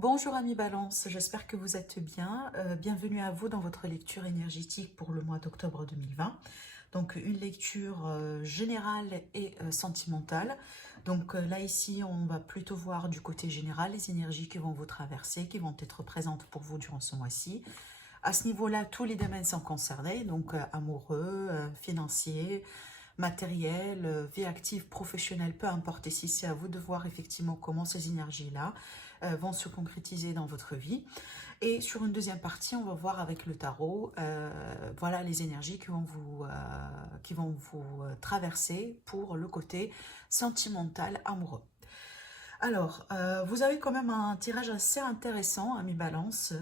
Bonjour amis Balance, j'espère que vous êtes bien. Bienvenue à vous dans votre lecture énergétique pour le mois d'octobre 2020. Donc une lecture générale et sentimentale. Donc là ici on va plutôt voir du côté général les énergies qui vont vous traverser, qui vont être présentes pour vous durant ce mois-ci. À ce niveau-là, tous les domaines sont concernés, donc amoureux, financier, matériel, vie active, professionnelle, peu importe. Ici, c'est à vous de voir effectivement comment ces énergies-là vont se concrétiser dans votre vie. Et sur une deuxième partie, on va voir avec le tarot, voilà les énergies qui vont vous traverser pour le côté sentimental, amoureux. Alors, vous avez quand même un tirage assez intéressant, ami Balance.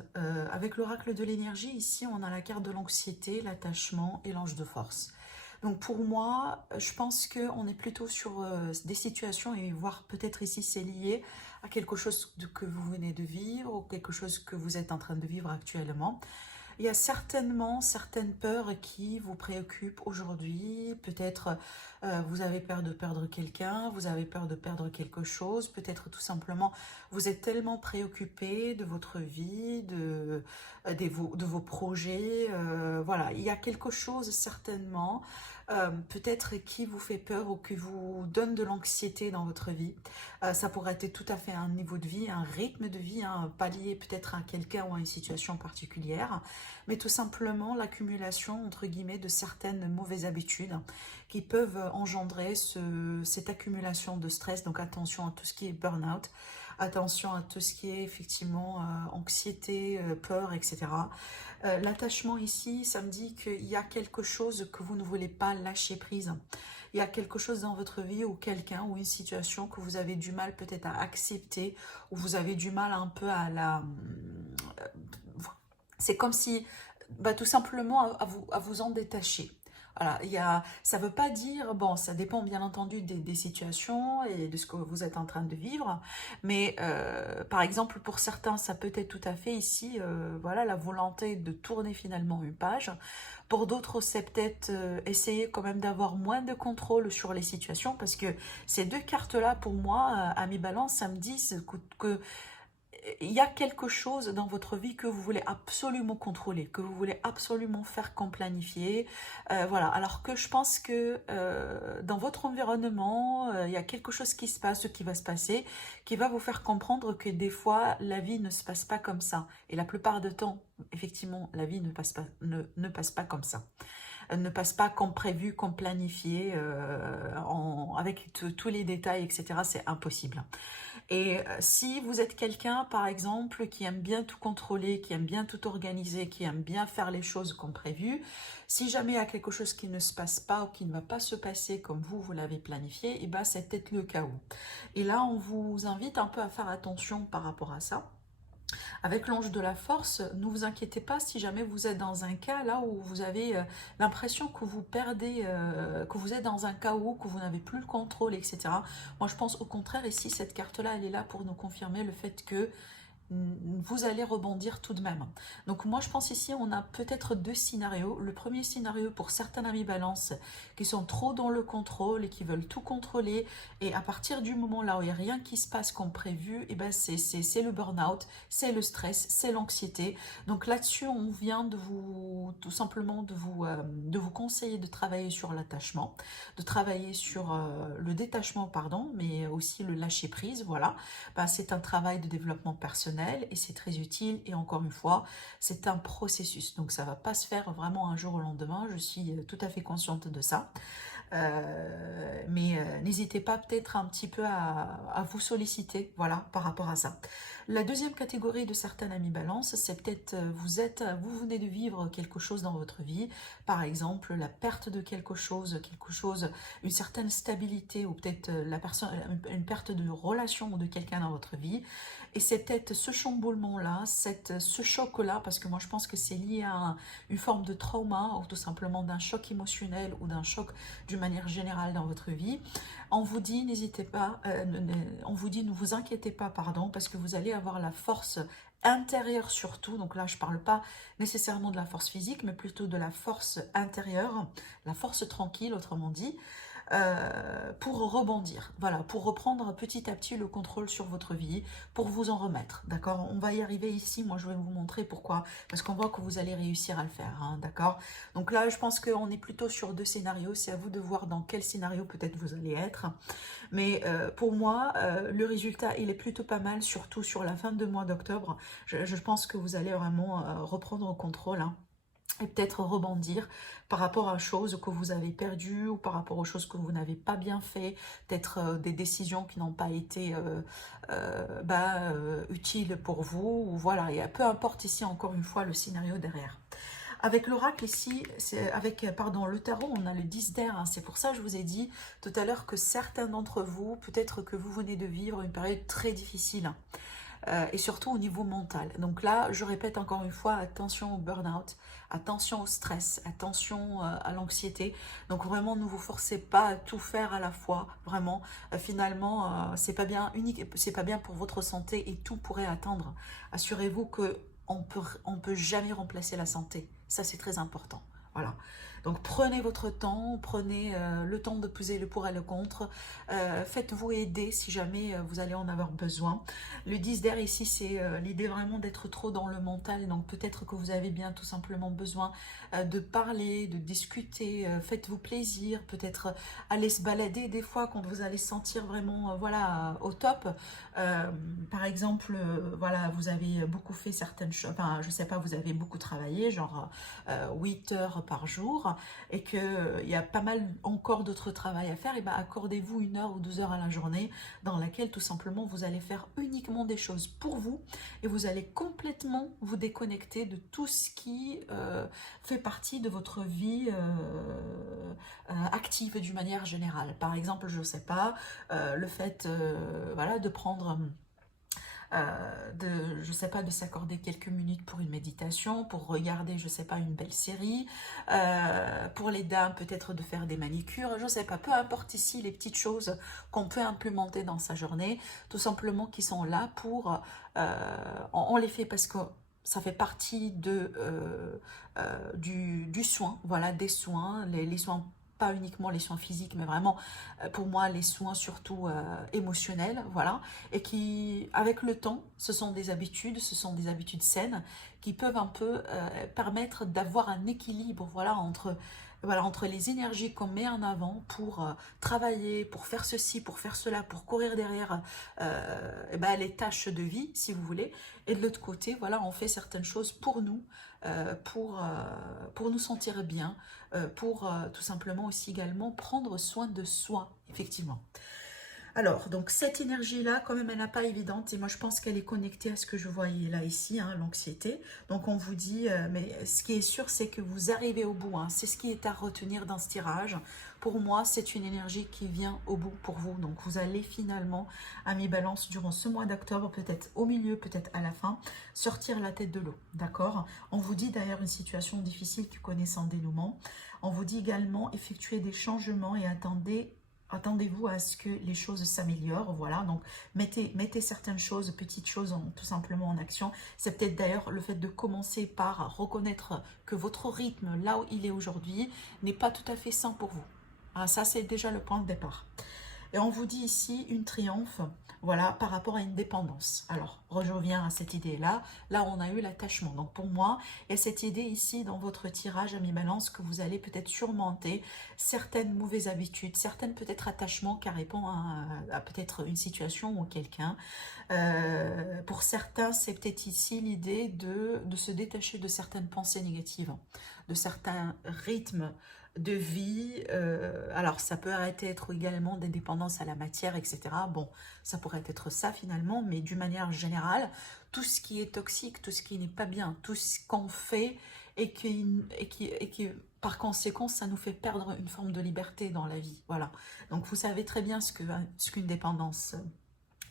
Avec l'oracle de l'énergie, ici, on a la carte de l'anxiété, l'attachement et l'ange de force. Donc pour moi, je pense qu'on est plutôt sur des situations, et voire peut-être ici c'est lié à quelque chose que vous venez de vivre ou quelque chose que vous êtes en train de vivre actuellement. Il y a certainement certaines peurs qui vous préoccupent aujourd'hui. Peut-être vous avez peur de perdre quelqu'un, vous avez peur de perdre quelque chose. Peut-être tout simplement vous êtes tellement préoccupé de votre vie, de vos projets. Voilà, il y a quelque chose certainement peut-être qui vous fait peur ou qui vous donne de l'anxiété dans votre vie. Ça pourrait être tout à fait un niveau de vie, un rythme de vie, hein, pas lié peut-être à quelqu'un ou à une situation particulière, mais tout simplement l'accumulation, entre guillemets, de certaines mauvaises habitudes qui peuvent engendrer cette accumulation de stress. Donc attention à tout ce qui est burn-out, attention à tout ce qui est effectivement anxiété, peur, etc. L'attachement ici, ça me dit qu'il y a quelque chose que vous ne voulez pas lâcher prise. Il y a quelque chose dans votre vie ou quelqu'un ou une situation que vous avez du mal peut-être à accepter, ou vous avez du mal un peu à la... C'est comme si, bah, tout simplement, à vous en détacher. Voilà, ça ne veut pas dire, bon, ça dépend bien entendu des situations et de ce que vous êtes en train de vivre, mais par exemple, pour certains, ça peut être tout à fait ici, voilà, la volonté de tourner finalement une page. Pour d'autres, c'est peut-être essayer quand même d'avoir moins de contrôle sur les situations, parce que ces deux cartes-là, pour moi, à mi balance, ça me dit que il y a quelque chose dans votre vie que vous voulez absolument contrôler, que vous voulez absolument faire comme planifié. Voilà, alors que je pense que dans votre environnement, il y a quelque chose qui se passe, qui va se passer, qui va vous faire comprendre que des fois, la vie ne se passe pas comme ça. Et la plupart du temps, effectivement, la vie ne passe pas comme ça. Ne passe pas comme prévu, comme planifié, avec tous les détails, etc. C'est impossible. Et si vous êtes quelqu'un, par exemple, qui aime bien tout contrôler, qui aime bien tout organiser, qui aime bien faire les choses comme prévu, si jamais il y a quelque chose qui ne se passe pas ou qui ne va pas se passer comme vous l'avez planifié, et ben c'est peut-être le chaos. Et là, on vous invite un peu à faire attention par rapport à ça. Avec l'ange de la force, ne vous inquiétez pas si jamais vous êtes dans un cas là où vous avez l'impression que vous perdez, que vous êtes dans un chaos, que vous n'avez plus le contrôle, etc. Moi, je pense au contraire, ici, cette carte-là, elle est là pour nous confirmer le fait que vous allez rebondir tout de même. Donc moi je pense ici on a peut-être deux scénarios. Le premier scénario pour certains amis balance qui sont trop dans le contrôle et qui veulent tout contrôler, et à partir du moment là où il n'y a rien qui se passe comme prévu, et ben c'est le burn-out, c'est le stress, c'est l'anxiété. Donc là-dessus on vient de vous tout simplement de vous conseiller de travailler sur l'attachement, de travailler sur le détachement pardon, mais aussi le lâcher prise. Voilà, ben, c'est un travail de développement personnel et c'est très utile, et encore une fois c'est un processus, donc ça va pas se faire vraiment un jour au lendemain, je suis tout à fait consciente de ça. Mais n'hésitez pas peut-être un petit peu à vous solliciter, voilà, par rapport à ça. La deuxième catégorie de certains amis balance, c'est peut-être vous venez de vivre quelque chose dans votre vie, par exemple la perte de quelque chose, une certaine stabilité, ou peut-être une perte de relation ou de quelqu'un dans votre vie, et c'est peut-être ce chamboulement-là, ce choc-là, parce que moi je pense que c'est lié à une forme de trauma, ou tout simplement d'un choc émotionnel, ou d'un choc d'une manière générale dans votre vie. On vous dit, n'hésitez pas, on vous dit, ne vous inquiétez pas, pardon, parce que vous allez avoir la force intérieure surtout. Donc là, je ne parle pas nécessairement de la force physique, mais plutôt de la force intérieure, la force tranquille, autrement dit. pour rebondir, voilà, pour reprendre petit à petit le contrôle sur votre vie, pour vous en remettre, d'accord? On va y arriver ici, moi je vais vous montrer pourquoi, parce qu'on voit que vous allez réussir à le faire, hein, d'accord? Donc là, je pense qu'on est plutôt sur deux scénarios, c'est à vous de voir dans quel scénario peut-être vous allez être. Mais pour moi, le résultat, il est plutôt pas mal, surtout sur la fin de mois d'octobre. Je pense que vous allez vraiment reprendre le contrôle, hein, et peut-être rebondir par rapport à choses que vous avez perdues ou par rapport aux choses que vous n'avez pas bien fait, peut-être des décisions qui n'ont pas été utiles pour vous, ou voilà, et peu importe ici encore une fois le scénario derrière. Avec l'oracle ici, pardon, le tarot, on a le 10 d'air, hein. C'est pour ça que je vous ai dit tout à l'heure que certains d'entre vous, peut-être que vous venez de vivre une période très difficile, et surtout au niveau mental. Donc là, je répète encore une fois, attention au burn-out, attention au stress, attention à l'anxiété. Donc vraiment, ne vous forcez pas à tout faire à la fois. Vraiment, finalement, c'est pas bien c'est pas bien pour votre santé et tout pourrait attendre. Assurez-vous que on peut jamais remplacer la santé. Ça, c'est très important. Voilà. Donc prenez votre temps, prenez le temps de peser le pour et le contre. Faites-vous aider si jamais vous allez en avoir besoin. Le 10 d'air ici, c'est l'idée vraiment d'être trop dans le mental. Donc peut-être que vous avez bien tout simplement besoin de parler, de discuter. Faites-vous plaisir. Peut-être aller se balader des fois quand vous allez se sentir vraiment voilà, au top. Par exemple, voilà, vous avez beaucoup fait certaines choses. Enfin, je sais pas, vous avez beaucoup travaillé, genre 8 heures par jour, et qu'il y a pas mal encore d'autres travail à faire, et ben accordez-vous 1 heure ou 2 heures à la journée dans laquelle tout simplement vous allez faire uniquement des choses pour vous et vous allez complètement vous déconnecter de tout ce qui fait partie de votre vie active d'une manière générale. Par exemple, je sais pas, le fait voilà, de prendre je sais pas, de s'accorder quelques minutes pour une méditation, pour regarder, je sais pas, une belle série, pour les dames peut-être de faire des manicures, je sais pas, peu importe ici les petites choses qu'on peut implémenter dans sa journée, tout simplement qui sont là pour, on les fait parce que ça fait partie du soin, voilà, des soins, les soins, pas uniquement les soins physiques, mais vraiment, pour moi, les soins surtout émotionnels, voilà, et qui, avec le temps, ce sont des habitudes, saines, qui peuvent un peu permettre d'avoir un équilibre, voilà, entre les énergies qu'on met en avant pour travailler, pour faire ceci, pour faire cela, pour courir derrière les tâches de vie, si vous voulez, et de l'autre côté, voilà, on fait certaines choses pour nous, pour nous sentir bien, pour tout simplement aussi également prendre soin de soi, effectivement. Alors, donc cette énergie-là, quand même, elle n'est pas évidente. Et moi, je pense qu'elle est connectée à ce que je voyais là, ici, hein, l'anxiété. Donc, on vous dit, mais ce qui est sûr, c'est que vous arrivez au bout. Hein. C'est ce qui est à retenir dans ce tirage. Pour moi, c'est une énergie qui vient au bout pour vous. Donc, vous allez finalement, à mi-balance, durant ce mois d'octobre, peut-être au milieu, peut-être à la fin, sortir la tête de l'eau. D'accord? On vous dit d'ailleurs une situation difficile qui connaît son dénouement. On vous dit également, effectuer des changements et attendez-vous à ce que les choses s'améliorent, voilà, donc mettez certaines choses, petites choses tout simplement en action. C'est peut-être d'ailleurs le fait de commencer par reconnaître que votre rythme, là où il est aujourd'hui, n'est pas tout à fait sain pour vous. Ah, ça, c'est déjà le point de départ. Et on vous dit ici une triomphe, voilà, par rapport à une dépendance. Alors, je reviens à cette idée-là. Là, on a eu l'attachement. Donc, pour moi, il y a cette idée ici dans votre tirage à mi-balance que vous allez peut-être surmonter certaines mauvaises habitudes, certaines peut-être attachements qui répondent à peut-être une situation ou quelqu'un. Pour certains, c'est peut-être ici l'idée de se détacher de certaines pensées négatives, de certains rythmes de vie, alors ça peut être également des dépendances à la matière, etc. Bon, ça pourrait être ça finalement, mais d'une manière générale, tout ce qui est toxique, tout ce qui n'est pas bien, tout ce qu'on fait et qui, par conséquent, ça nous fait perdre une forme de liberté dans la vie. Voilà. Donc vous savez très bien ce qu'une dépendance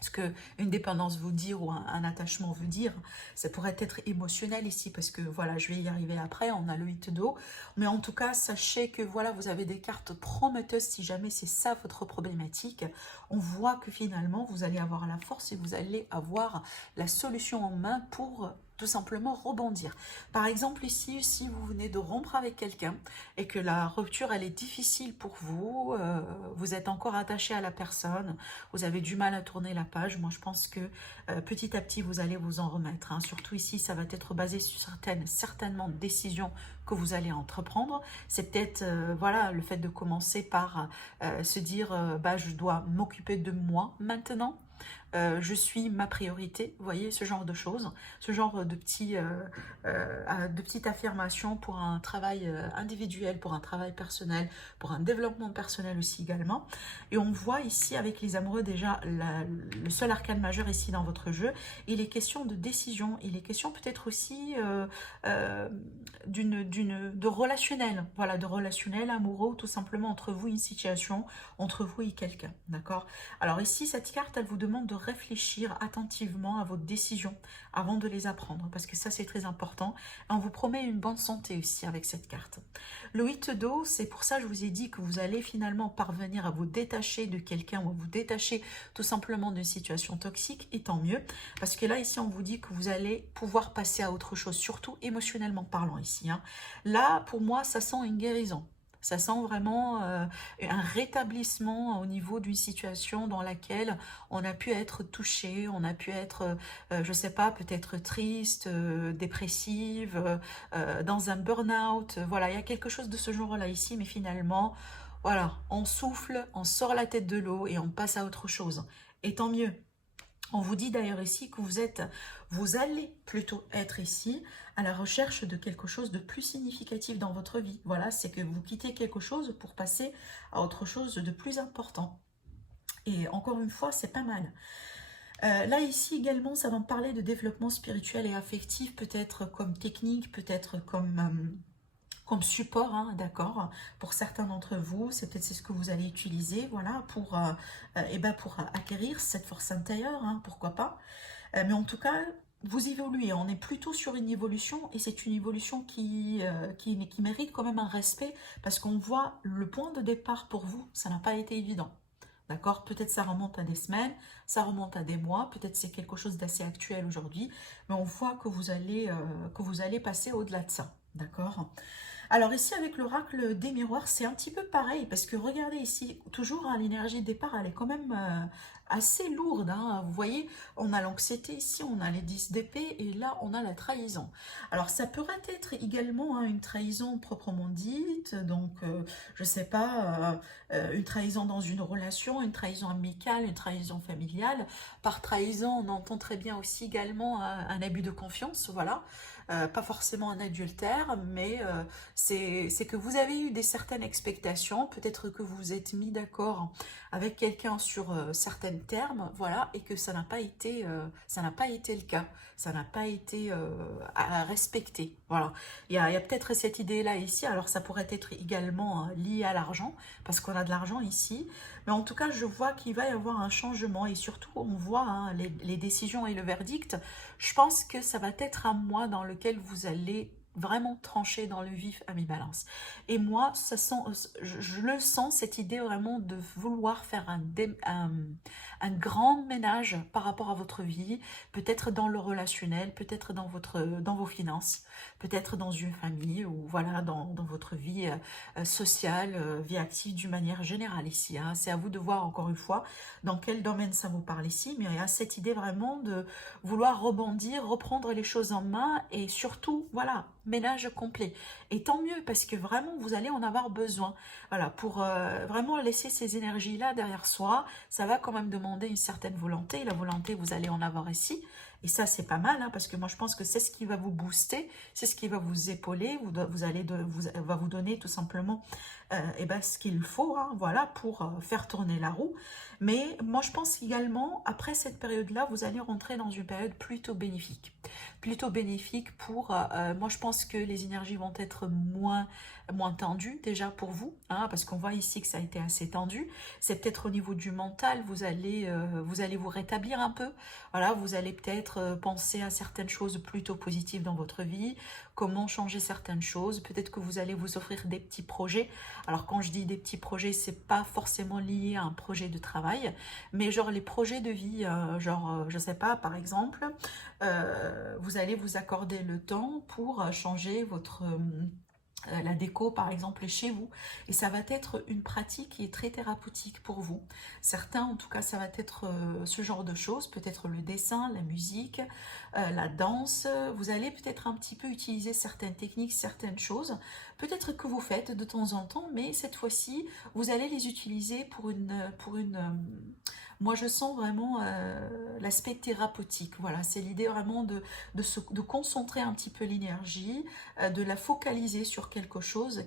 ce qu'une dépendance veut dire ou un attachement veut dire. Ça pourrait être émotionnel ici parce que voilà, je vais y arriver après, on a le 8 d'eau. Mais en tout cas, sachez que voilà, vous avez des cartes prometteuses si jamais c'est ça votre problématique. On voit que finalement, vous allez avoir la force et vous allez avoir la solution en main pour tout simplement rebondir. Par exemple, ici, si vous venez de rompre avec quelqu'un et que la rupture, elle est difficile pour vous, vous êtes encore attaché à la personne, vous avez du mal à tourner la page, moi je pense que petit à petit, vous allez vous en remettre. Hein. Surtout ici, ça va être basé sur certainement, décisions que vous allez entreprendre. C'est peut-être voilà, le fait de commencer par se dire bah, je dois m'occuper de moi maintenant. Je suis ma priorité, vous voyez, ce genre de choses, ce genre de petites affirmations pour un travail individuel, pour un travail personnel, pour un développement personnel aussi également. Et on voit ici avec les amoureux déjà le seul arcane majeur ici dans votre jeu, il est question de décision, il est question peut-être aussi de relationnel, voilà, de relationnel amoureux, tout simplement entre vous, une situation, entre vous et quelqu'un, d'accord? Alors ici, cette carte, elle vous demande de réfléchir attentivement à vos décisions avant de les apprendre, parce que ça, c'est très important. Et on vous promet une bonne santé aussi avec cette carte. Le 8 d'eau, c'est pour ça que je vous ai dit que vous allez finalement parvenir à vous détacher de quelqu'un ou à vous détacher tout simplement d'une situation toxique, et tant mieux, parce que là, ici, on vous dit que vous allez pouvoir passer à autre chose, surtout émotionnellement parlant ici. Hein. Là, pour moi, ça sent une guérison. Ça sent vraiment un rétablissement au niveau d'une situation dans laquelle on a pu être touché, on a pu être, je ne sais pas, peut-être triste, dépressive, dans un burn-out. Voilà, il y a quelque chose de ce genre-là ici, mais finalement, voilà, on souffle, on sort la tête de l'eau et on passe à autre chose. Et tant mieux. On vous dit d'ailleurs ici que vous allez plutôt être ici à la recherche de quelque chose de plus significatif dans votre vie. Voilà, c'est que vous quittez quelque chose pour passer à autre chose de plus important. Et encore une fois, c'est pas mal. Là, ici également, ça va me parler de développement spirituel et affectif, peut-être comme technique, peut-être comme support, hein, d'accord, pour certains d'entre vous, c'est peut-être ce que vous allez utiliser, voilà, pour acquérir cette force intérieure, hein, pourquoi pas. Mais en tout cas, vous évoluez, on est plutôt sur une évolution, et c'est une évolution qui mérite quand même un respect, parce qu'on voit le point de départ pour vous, ça n'a pas été évident. D'accord? Peut-être ça remonte à des semaines, ça remonte à des mois, peut-être c'est quelque chose d'assez actuel aujourd'hui, mais on voit que vous allez passer au-delà de ça. D'accord? Alors ici, avec l'oracle des miroirs, c'est un petit peu pareil, parce que regardez ici, toujours hein, l'énergie de départ, elle est quand même assez lourde. Hein. Vous voyez, on a l'anxiété ici, on a les 10 d'épée, et là, on a la trahison. Alors, ça pourrait être également hein, une trahison proprement dite, donc, je sais pas, une trahison dans une relation, une trahison amicale, une trahison familiale. Par trahison, on entend très bien aussi également un abus de confiance, voilà. Pas forcément un adultère, mais c'est que vous avez eu certaines expectations, peut-être que vous vous êtes mis d'accord avec quelqu'un sur certains termes, voilà, et que ça n'a pas été le cas, ça n'a pas été à respecter, voilà. Il y a peut-être cette idée-là ici, alors ça pourrait être également lié à l'argent, parce qu'on a de l'argent ici, mais en tout cas, je vois qu'il va y avoir un changement, et surtout, on voit hein, les décisions et le verdict. Je pense que ça va être un mois dans lequel vous allez vraiment trancher dans le vif à mi-balance. Et moi, je le sens, cette idée vraiment de vouloir faire un grand ménage par rapport à votre vie, peut-être dans le relationnel, peut-être dans vos finances, peut-être dans une famille, ou voilà, dans votre vie sociale, vie active d'une manière générale ici. Hein. C'est à vous de voir encore une fois dans quel domaine ça vous parle ici, mais il y a cette idée vraiment de vouloir rebondir, reprendre les choses en main, et surtout, voilà, ménage complet. Et tant mieux, parce que vraiment, vous allez en avoir besoin. Voilà, pour vraiment laisser ces énergies-là derrière soi, ça va quand même demander une certaine volonté. La volonté, vous allez en avoir ici. Et ça, c'est pas mal, hein, parce que moi, je pense que c'est ce qui va vous booster, c'est ce qui va vous épauler, va vous donner tout simplement ce qu'il faut, hein, voilà, pour faire tourner la roue. Mais moi, je pense également, après cette période-là, vous allez rentrer dans une période plutôt bénéfique. Plutôt bénéfique pour, moi, je pense que les énergies vont être moins tendues déjà pour vous, hein, parce qu'on voit ici que ça a été assez tendu. C'est peut-être au niveau du mental, vous allez vous rétablir un peu. Voilà, vous allez peut-être peut-être penser à certaines choses plutôt positives dans votre vie, comment changer certaines choses. Peut-être que vous allez vous offrir des petits projets. Alors quand je dis des petits projets, c'est pas forcément lié à un projet de travail, mais genre les projets de vie, je sais pas, par exemple, vous allez vous accorder le temps pour changer votre la déco par exemple chez vous, et ça va être une pratique qui est très thérapeutique pour vous. Certains en tout cas ça va être ce genre de choses, peut-être le dessin, la musique, la danse. Vous allez peut-être un petit peu utiliser certaines techniques, certaines choses, peut-être que vous faites de temps en temps, mais cette fois-ci vous allez les utiliser moi je sens vraiment l'aspect thérapeutique. Voilà, c'est l'idée vraiment de concentrer un petit peu l'énergie, de la focaliser sur quelque chose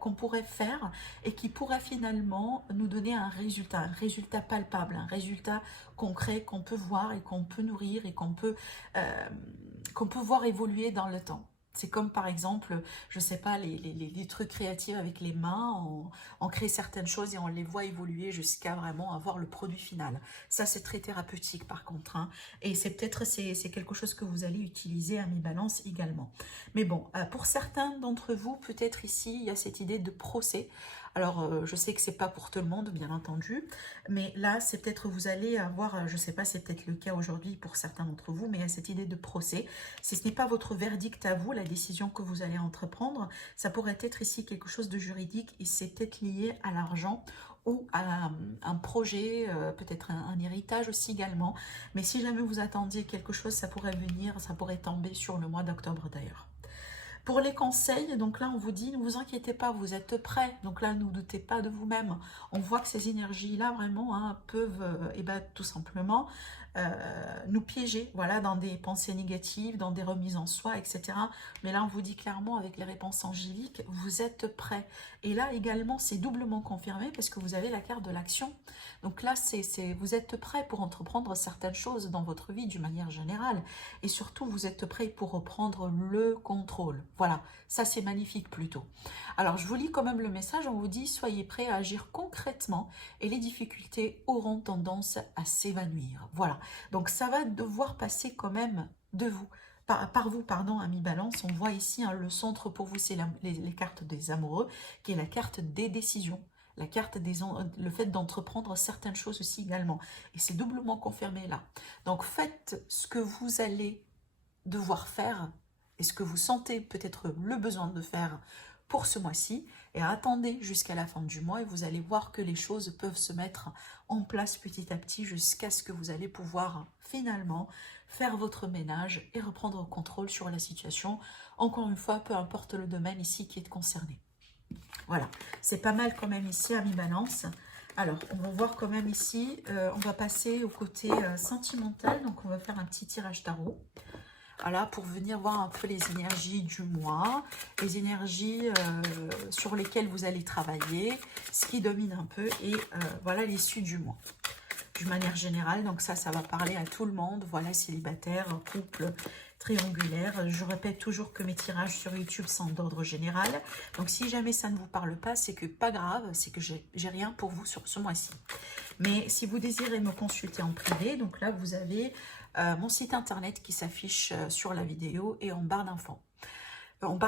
qu'on pourrait faire et qui pourrait finalement nous donner un résultat palpable, un résultat concret qu'on peut voir et qu'on peut nourrir et qu'on peut voir évoluer dans le temps. C'est comme par exemple, je sais pas, les trucs créatifs avec les mains, on crée certaines choses et on les voit évoluer jusqu'à vraiment avoir le produit final. Ça c'est très thérapeutique par contre, hein. Et c'est quelque chose que vous allez utiliser à mi-balance également. Mais bon, pour certains d'entre vous, peut-être ici, il y a cette idée de procès. Alors, je sais que c'est pas pour tout le monde, bien entendu, mais là, c'est peut-être vous allez avoir, je sais pas, c'est peut-être le cas aujourd'hui pour certains d'entre vous, mais il y a cette idée de procès. Si ce n'est pas votre verdict à vous, la décision que vous allez entreprendre, ça pourrait être ici quelque chose de juridique et c'est peut-être lié à l'argent ou à un projet, peut-être un héritage aussi également. Mais si jamais vous attendiez quelque chose, ça pourrait venir, ça pourrait tomber sur le mois d'octobre d'ailleurs. Pour les conseils, donc là on vous dit, ne vous inquiétez pas, vous êtes prêts. Donc là, ne vous doutez pas de vous-même. On voit que ces énergies-là, vraiment, hein, peuvent tout simplement nous piéger, voilà, dans des pensées négatives, dans des remises en soi, etc. Mais là, on vous dit clairement, avec les réponses angéliques, vous êtes prêts. Et là, également, c'est doublement confirmé parce que vous avez la carte de l'action. Donc là, vous êtes prêts pour entreprendre certaines choses dans votre vie d'une manière générale. Et surtout, vous êtes prêts pour reprendre le contrôle. Voilà, ça c'est magnifique plutôt. Alors, je vous lis quand même le message. On vous dit, soyez prêts à agir concrètement et les difficultés auront tendance à s'évanouir. Voilà. Donc ça va devoir passer quand même de vous, par vous, pardon, à mi-balance. On voit ici hein, le centre pour vous, c'est les cartes des amoureux, qui est la carte des décisions, la carte le fait d'entreprendre certaines choses aussi également. Et c'est doublement confirmé là. Donc faites ce que vous allez devoir faire et ce que vous sentez peut-être le besoin de faire pour ce mois-ci, et attendez jusqu'à la fin du mois et vous allez voir que les choses peuvent se mettre en place petit à petit jusqu'à ce que vous allez pouvoir finalement faire votre ménage et reprendre contrôle sur la situation. Encore une fois, peu importe le domaine ici qui est concerné. Voilà, c'est pas mal quand même ici à mi-balance. Alors, on va voir quand même ici, on va passer au côté sentimental, donc on va faire un petit tirage tarot. Voilà, pour venir voir un peu les énergies du mois, les énergies sur lesquelles vous allez travailler, ce qui domine un peu, et voilà l'issue du mois. D'une manière générale, donc ça va parler à tout le monde, voilà, célibataire, couple, triangulaire. Je répète toujours que mes tirages sur YouTube sont d'ordre général, donc si jamais ça ne vous parle pas, c'est que pas grave, c'est que j'ai rien pour vous sur ce mois-ci. Mais si vous désirez me consulter en privé, donc là vous avez mon site internet qui s'affiche sur la vidéo et en barre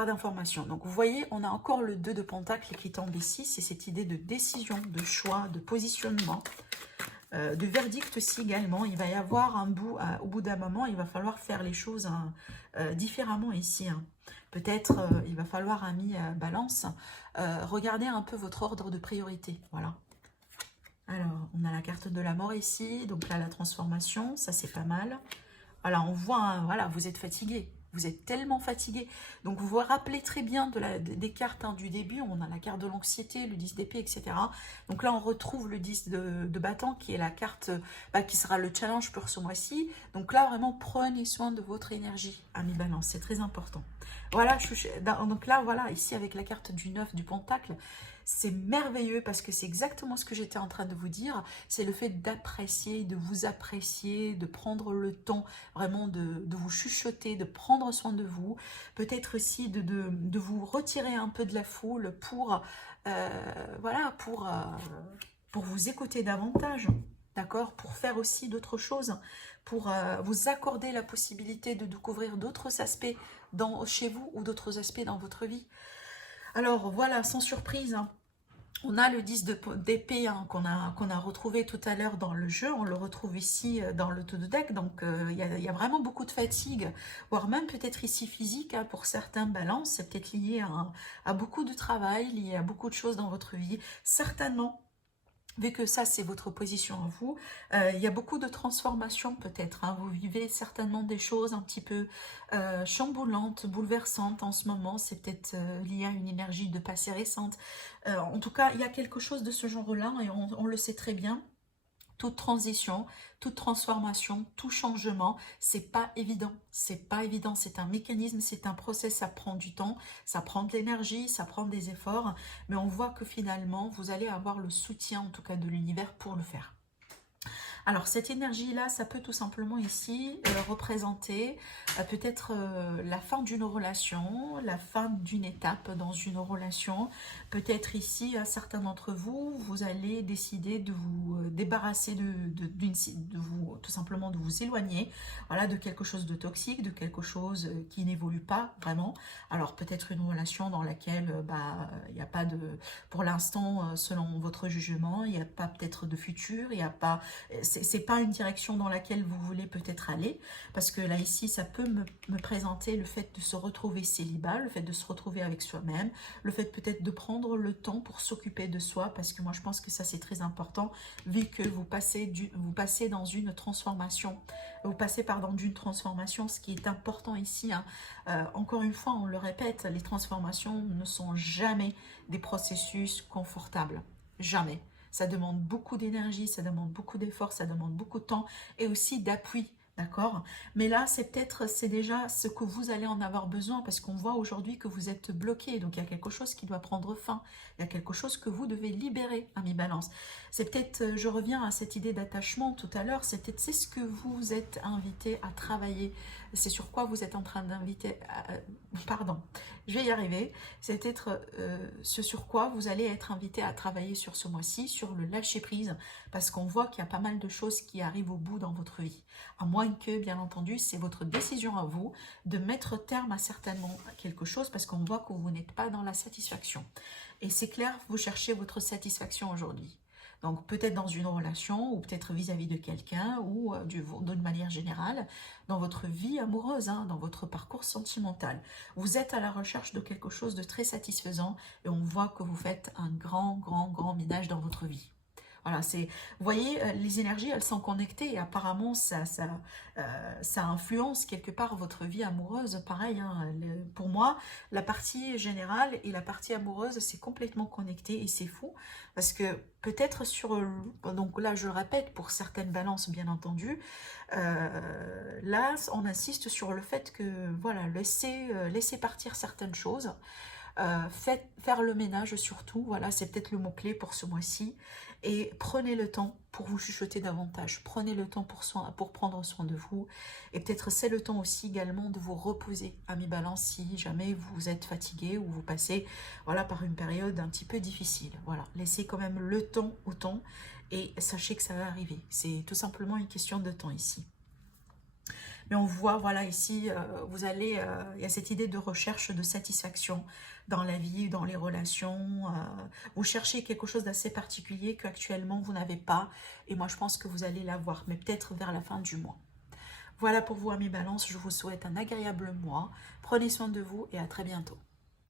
d'information. Donc vous voyez, on a encore le 2 de Pentacle qui tombe ici, c'est cette idée de décision, de choix, de positionnement, de verdict aussi également. Il va y avoir au bout d'un moment, il va falloir faire les choses différemment ici. Hein. Peut-être il va falloir, ami balance, regarder un peu votre ordre de priorité. Voilà. Alors, on a la carte de la mort ici, donc là, la transformation, ça c'est pas mal. Voilà, on voit, hein, voilà, vous êtes fatigué, vous êtes tellement fatigué. Donc, vous vous rappelez très bien des cartes hein, du début, on a la carte de l'anxiété, le 10 d'épée, etc. Donc là, on retrouve le 10 de bâton, qui est la carte qui sera le challenge pour ce mois-ci. Donc là, vraiment, prenez soin de votre énergie, ami balance, c'est très important. Voilà, donc là, voilà, ici, avec la carte du 9 du pentacle, c'est merveilleux parce que c'est exactement ce que j'étais en train de vous dire. C'est le fait d'apprécier, de vous apprécier, de prendre le temps vraiment de vous chuchoter, de prendre soin de vous. Peut-être aussi de vous retirer un peu de la foule pour, voilà, pour vous écouter davantage. d'accord, pour faire aussi d'autres choses, pour vous accorder la possibilité de découvrir d'autres aspects chez vous ou d'autres aspects dans votre vie. Alors voilà, sans surprise, hein, on a le 10 d'épée hein, qu'on a retrouvé tout à l'heure dans le jeu, on le retrouve ici dans le tout de deck, donc il y a vraiment beaucoup de fatigue, voire même peut-être ici physique, hein, pour certains balances, c'est peut-être lié à beaucoup de travail, lié à beaucoup de choses dans votre vie, certainement. Vu que ça, c'est votre position à vous, il y a beaucoup de transformations peut-être. Hein. Vous vivez certainement des choses un petit peu chamboulantes, bouleversantes en ce moment. C'est peut-être lié à une énergie de passé récente. En tout cas, il y a quelque chose de ce genre-là et on le sait très bien. Toute transition, toute transformation, tout changement, c'est pas évident. C'est pas évident. C'est un mécanisme, c'est un process. Ça prend du temps, ça prend de l'énergie, ça prend des efforts. Mais on voit que finalement, vous allez avoir le soutien, en tout cas de l'univers, pour le faire. Alors cette énergie-là, ça peut tout simplement ici représenter peut-être la fin d'une relation, la fin d'une étape dans une relation. Peut-être ici, à certains d'entre vous, vous allez décider de vous débarrasser de vous, tout simplement de vous éloigner, voilà, de quelque chose de toxique, de quelque chose qui n'évolue pas vraiment. Alors peut-être une relation dans laquelle il n'y a pas de, pour l'instant, selon votre jugement, il n'y a pas peut-être de futur, il n'y a pas, c'est pas une direction dans laquelle vous voulez peut-être aller, parce que là ici ça peut me présenter le fait de se retrouver célibat, le fait de se retrouver avec soi-même, le fait peut-être de prendre le temps pour s'occuper de soi, parce que moi je pense que ça c'est très important, vu que vous passez dans une transformation, vous passez pardon d'une transformation, ce qui est important ici, hein. Encore une fois on le répète, les transformations ne sont jamais des processus confortables, jamais. Ça demande beaucoup d'énergie, ça demande beaucoup d'efforts, ça demande beaucoup de temps et aussi d'appui, d'accord? Mais là, c'est déjà ce que vous allez en avoir besoin parce qu'on voit aujourd'hui que vous êtes bloqué. Donc, il y a quelque chose qui doit prendre fin. Il y a quelque chose que vous devez libérer, ami Balance. C'est peut-être, je reviens à cette idée d'attachement tout à l'heure, c'est ce que vous êtes invité à travailler. C'est sur quoi vous êtes en train d'inviter, pardon, je vais y arriver. C'est peut-être ce sur quoi vous allez être invité à travailler sur ce mois-ci, sur le lâcher-prise, parce qu'on voit qu'il y a pas mal de choses qui arrivent au bout dans votre vie. À moins que, bien entendu, c'est votre décision à vous de mettre terme à certainement quelque chose, parce qu'on voit que vous n'êtes pas dans la satisfaction. Et c'est clair, vous cherchez votre satisfaction aujourd'hui. Donc peut-être dans une relation ou peut-être vis-à-vis de quelqu'un ou d'une manière générale dans votre vie amoureuse, hein, dans votre parcours sentimental. Vous êtes à la recherche de quelque chose de très satisfaisant et on voit que vous faites un grand ménage dans votre vie. Voilà, vous voyez, les énergies, elles sont connectées et apparemment, ça influence quelque part votre vie amoureuse. Pareil, hein, pour moi, la partie générale et la partie amoureuse, c'est complètement connecté et c'est fou. Parce que peut-être donc là, je le répète, pour certaines balances, bien entendu, là, on insiste sur le fait que, voilà, laisser partir certaines choses. Faire le ménage surtout, voilà, c'est peut-être le mot-clé pour ce mois-ci. Et prenez le temps pour vous chuchoter davantage. Prenez le temps pour prendre soin de vous. Et peut-être c'est le temps aussi également de vous reposer, ami Balance, si jamais vous êtes fatigué ou vous passez voilà, par une période un petit peu difficile. Voilà, laissez quand même le temps au temps et sachez que ça va arriver. C'est tout simplement une question de temps ici. Mais on voit, voilà, ici, il y a cette idée de recherche de satisfaction dans la vie, dans les relations. Vous cherchez quelque chose d'assez particulier qu'actuellement vous n'avez pas. Et moi, je pense que vous allez l'avoir, mais peut-être vers la fin du mois. Voilà pour vous, amis Balance. Je vous souhaite un agréable mois. Prenez soin de vous et à très bientôt.